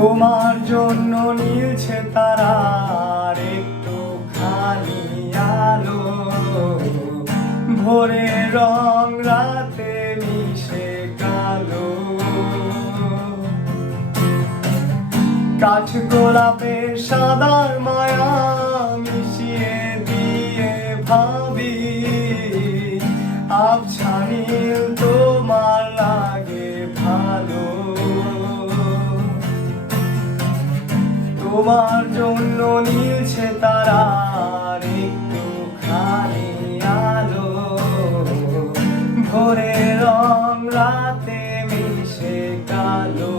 তোমার জন্য নীলছে তারার একটু খানি আলো, ভোরের রং রাতে মিশে কালো। কাঠ গোলাপের সাদার মায়া মিশিয়ে দিয়ে ভাবি, আবছা নীল তোমার লাগে ভালো। তোমার জন্য নীলছে তারার একটু খানি আলো, ভোরের রং রাতে মিশে কালো।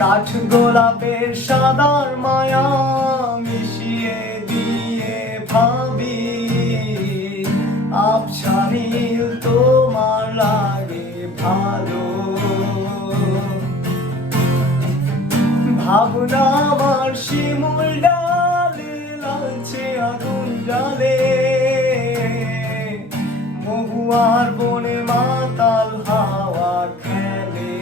কাঠ গোলাপের সাদার মায়া মিশিয়ে দিয়ে ভাবি, আবছা নীল তোমার লাগে ভালো। ভাবনা আমার শিমুল ডালে লালচে আগুন জ্বালে, মহুয়ার বনে মাতাল হাওয়া খেলে।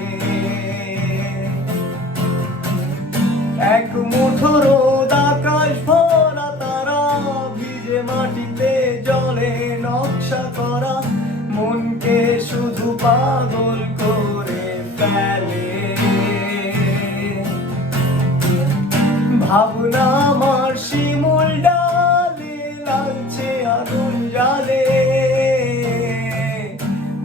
এক মুঠো রোদ আকাশ ভরা তারা, ভিজে মাটিতে জলে নকশা করা, মনকে শুধু পাগল করে ফেলে। ভাবনা আমার শিমুল ডালে লালচে আগুন জ্বালে,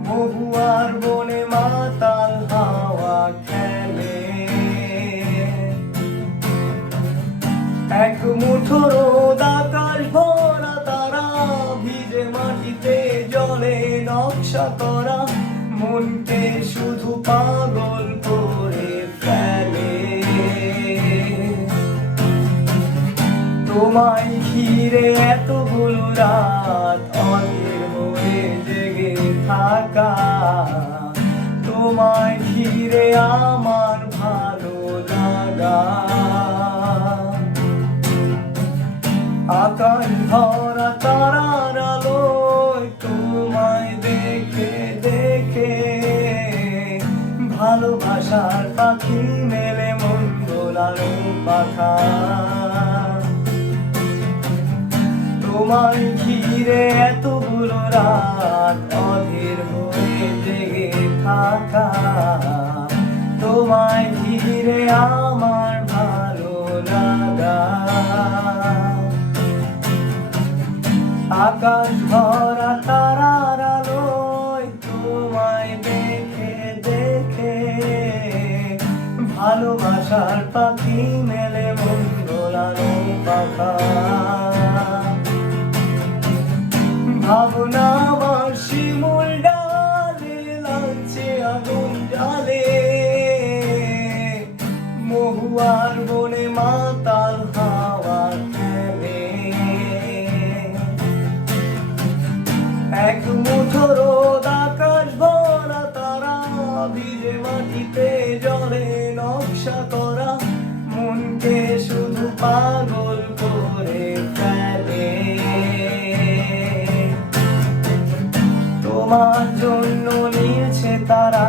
মহুয়ার বনে মাতাল হাওয়া খেলে। এক মুঠো রোদ আকাশ ভরা তারা, ভিজে মাটিতে জলে নকশা করা, মনকে শুধু পাগল করে ফেলে। তোমায় ঘিরে এতগুলো রাত অধীর হয়ে জেগে থাকা, তোমায় ঘিরে আমার ভালো লাগা। আকাশ ভরা তারার আলোয় তোমায় দেখে দেখে, ভালোবাসার পাখি মেলে মন দোলানো পাখা। তোমায় ঘিরে এতগুলো রাত অধীর হয়ে জেগে থাকা, তোমায় ঘিরে আমার ভালো লাগা। আকাশ ভরা তারার আলোয় তোমায় দেখে দেখে, ভালোবাসার পাখি মেলে মন দোলানো পাখা। ভাবনা আমার শিমুল ডালে লালচে আগুন জ্বালে, মহুয়ার বনে মাতাল হাওয়া খেলে। এক মুঠো রোদ আকাশ ভরা তারা, ভিজে মাটিতে জলে নকশা করা, মনকে শুধু পাগল করে ফেলে। তোমার জন্য নীলছে তারা